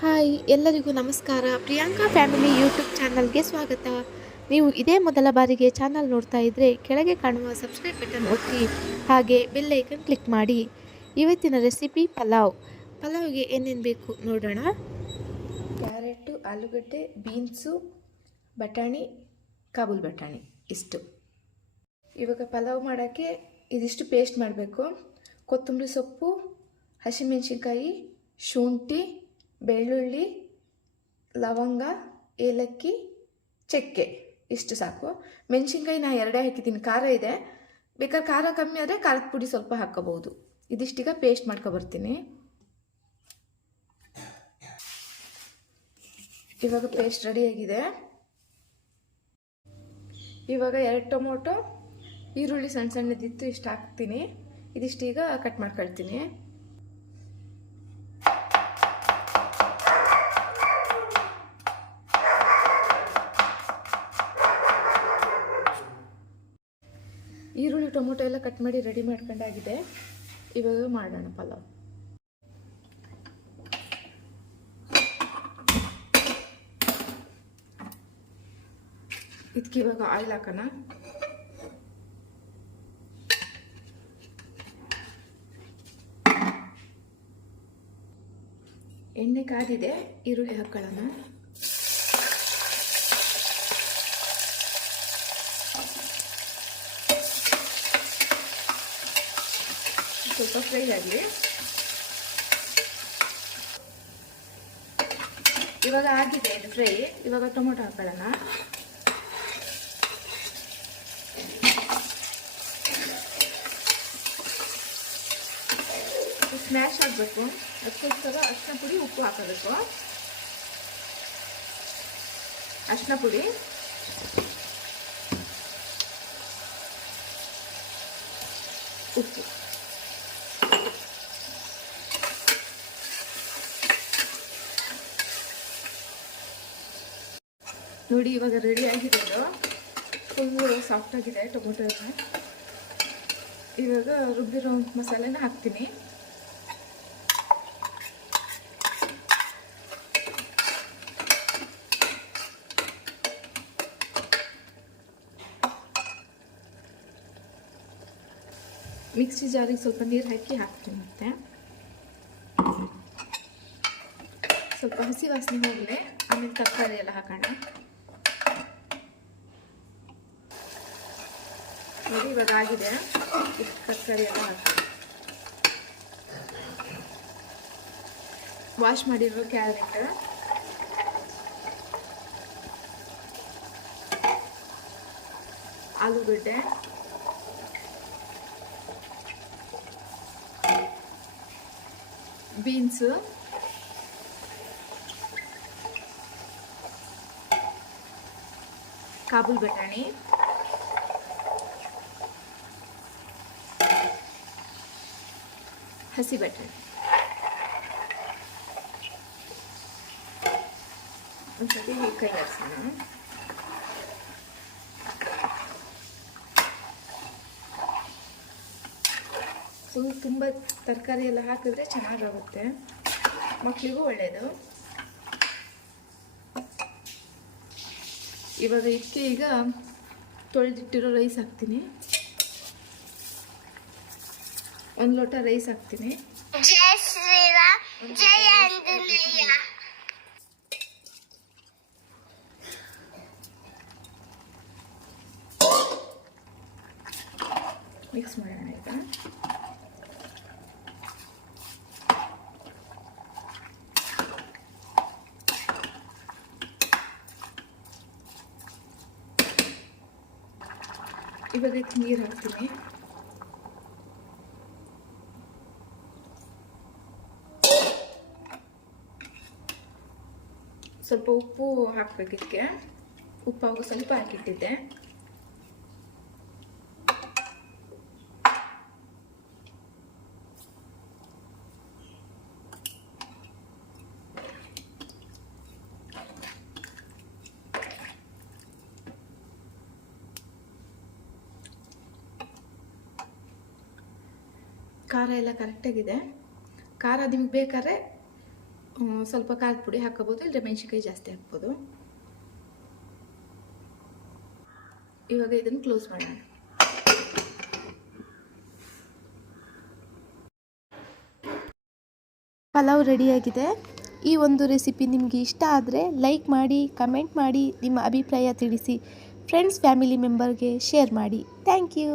Hi ಎಲ್ಲರಿಗೂ ನಮಸ್ಕಾರ. Priyanka family YouTube ಚಾನಲ್ಗೆ ಸ್ವಾಗತ. ನೀವು ಇದೇ ಮೊದಲ ಬಾರಿಗೆ ಚಾನಲ್ ನೋಡ್ತಾ ಇದ್ದರೆ ಕೆಳಗೆ ಕಾಣುವ ಸಬ್ಸ್ಕ್ರೈಬ್ ಬಟನ್ ಒತ್ತಿ ಹಾಗೆ ಬೆಲ್ ಐಕನ್ ಕ್ಲಿಕ್ ಮಾಡಿ. ಇವತ್ತಿನ ರೆಸಿಪಿ ಪಲಾವ್ಗೆ ಏನೇನು ಬೇಕು ನೋಡೋಣ. ಕ್ಯಾರೆಟು, ಆಲೂಗಡ್ಡೆ, ಬೀನ್ಸು, ಬಟಾಣಿ, ಕಾಬೂಲ್ ಬಟಾಣಿ ಇಷ್ಟು. ಇವಾಗ ಪಲಾವ್ ಮಾಡೋಕ್ಕೆ ಇದಿಷ್ಟು ಪೇಸ್ಟ್ ಮಾಡಬೇಕು. ಕೊತ್ತಂಬರಿ ಸೊಪ್ಪು, ಹಸಿಮೆಣಸಿನ್ಕಾಯಿ, ಶುಂಠಿ, ಬೆಳ್ಳುಳ್ಳಿ, ಲವಂಗ, ಏಲಕ್ಕಿ, ಚಕ್ಕೆ ಇಷ್ಟು ಸಾಕು. ಮೆಣಸಿನ್ಕಾಯಿ ನಾ ಎರಡೇ ಹಾಕಿದ್ದೀನಿ, ಖಾರ ಇದೆ. ಬೇಕಾದ್ರೆ ಖಾರ ಕಮ್ಮಿ ಆದರೆ ಖಾರದ ಪುಡಿ ಸ್ವಲ್ಪ ಹಾಕೋಬಹುದು. ಇದಿಷ್ಟೀಗ ಪೇಸ್ಟ್ ಮಾಡ್ಕೊಬರ್ತೀನಿ. ಇವಾಗ ಪೇಸ್ಟ್ ರೆಡಿಯಾಗಿದೆ. ಇವಾಗ 2 ಟೊಮೊಟೊ, ಈರುಳ್ಳಿ ಸಣ್ಣ ಸಣ್ಣದಿತ್ತು ಇಷ್ಟು ಹಾಕ್ತೀನಿ. ಇದಿಷ್ಟೀಗ ಕಟ್ ಮಾಡ್ಕೊಳ್ತೀನಿ. ಈರುಳ್ಳಿ ಟೊಮೊಟೊ ಎಲ್ಲ ಕಟ್ ಮಾಡಿ ರೆಡಿ ಮಾಡ್ಕೊಂಡಾಗಿದೆ. ಇವಾಗ ಮಾಡೋಣ ಪಲಾವ್. ಇದಕ್ಕೆ ಇವಾಗ ಆಯಿಲ್ ಹಾಕೋಣ. ಎಣ್ಣೆ ಕಾದಿದೆ, ಈರುಳ್ಳಿ ಹಾಕೊಳ್ಳೋಣ. ಸ್ವಲ್ಪ ಫ್ರೈ ಆಗಲಿ. ಇವಾಗ ಆಗಿದೆ ಇದು ಫ್ರೈ. ಇವಾಗ ಟೊಮೊಟೊ ಹಾಕೊಳ್ಳೋಣ. ಸ್ಮ್ಯಾಶ್ ಆಗಬೇಕು. ಅದಕ್ಕೋಸ್ಕರ ಅರಿಶಿನ ಪುಡಿ, ಉಪ್ಪು ಹಾಕಬೇಕು. ಅರಿಶಿನ ಪುಡಿ, ಉಪ್ಪು. ನೋಡಿ ಇವಾಗ ರೆಡಿ ಆಗಿದೆ. ಇದು ಫುಲ್ಲು ಸಾಫ್ಟ್ ಆಗಿದೆ ಟೊಮೊಟೊ ಎಲ್ಲ. ಇವಾಗ ರುಬ್ಬಿರೋ ಮಸಾಲೆನ ಹಾಕ್ತೀನಿ. ಮಿಕ್ಸಿ ಜಾರಿಗೆ ಸ್ವಲ್ಪ ನೀರು ಹಾಕಿ ಹಾಕ್ತೀನಿ. ಮತ್ತೆ ಸ್ವಲ್ಪ ಹಸಿ ವಾಸನೆ ಹೋಗಲಿ, ಆಮೇಲೆ ತರಕಾರಿ ಎಲ್ಲ ಹಾಕೋಣ. ನೋಡಿ ಇವಾಗ ಆಗಿದೆ. ತರಕಾರಿ ಎಲ್ಲ ಹಾಕಿ ವಾಶ್ ಮಾಡಿರುವ ಕ್ಯಾರೆಟ್, ಆಲೂಗಡ್ಡೆ, ಬೀನ್ಸು, ಕಾಬೂಲ್ ಬಟಾಣಿ, ಹಸಿ ಬಟಾಣಿ. ಒಂದ್ಸತಿ ಕೈ ಆಡಿಸೋಣ. ತುಂಬ ತರಕಾರಿ ಎಲ್ಲ ಹಾಕಿದ್ರೆ ಚೆನ್ನಾಗಾಗುತ್ತೆ, ಮಕ್ಕಳಿಗೂ ಒಳ್ಳೆಯದು. ಇವಾಗ ಇದಕ್ಕೆ ಈಗ ತೊಳೆದಿಟ್ಟಿರೋ ರೈಸ್ ಹಾಕ್ತೀನಿ. 1 ಲೋಟ ರೈಸ್ ಹಾಕ್ತೀನಿ. ಜೈ ಶ್ರೀರಾಮ್, ಜೈ ಆಂಜನೇಯ. ಮಿಕ್ಸ್ ಮಾಡೋಣ ಈಗ. ಇವಾಗ ಇದಕ್ಕೆ ನೀರು ಹಾಕ್ತೀನಿ. ಸ್ವಲ್ಪ ಉಪ್ಪು ಹಾಕ್ಬೇಕು. ಇದಕ್ಕೆ ಉಪ್ಪು ಆಗ ಸ್ವಲ್ಪ ಹಾಕಿಟ್ಟಿದ್ದೆ. ಖಾರ ಎಲ್ಲ ಕರೆಕ್ಟಾಗಿದೆ. ಖಾರ ನಿಮ್ಗೆ ಬೇಕಾದ್ರೆ ಸ್ವಲ್ಪ ಖಾರದ ಪುಡಿ ಹಾಕೋಬೋದು, ಇಲ್ಲದ್ರೆ ಮೆಣಸಿನ್ಕಾಯಿ ಜಾಸ್ತಿ ಹಾಕ್ಬೋದು. ಇವಾಗ ಇದನ್ನು ಕ್ಲೋಸ್ ಮಾಡೋಣ. ಪಲಾವ್ ರೆಡಿಯಾಗಿದೆ. ಈ ಒಂದು ರೆಸಿಪಿ ನಿಮಗೆ ಇಷ್ಟ ಆದರೆ ಲೈಕ್ ಮಾಡಿ, ಕಮೆಂಟ್ ಮಾಡಿ, ನಿಮ್ಮ ಅಭಿಪ್ರಾಯ ತಿಳಿಸಿ. ಫ್ರೆಂಡ್ಸ್ ಫ್ಯಾಮಿಲಿ ಮೆಂಬರ್ಗೆ ಶೇರ್ ಮಾಡಿ. Thank you.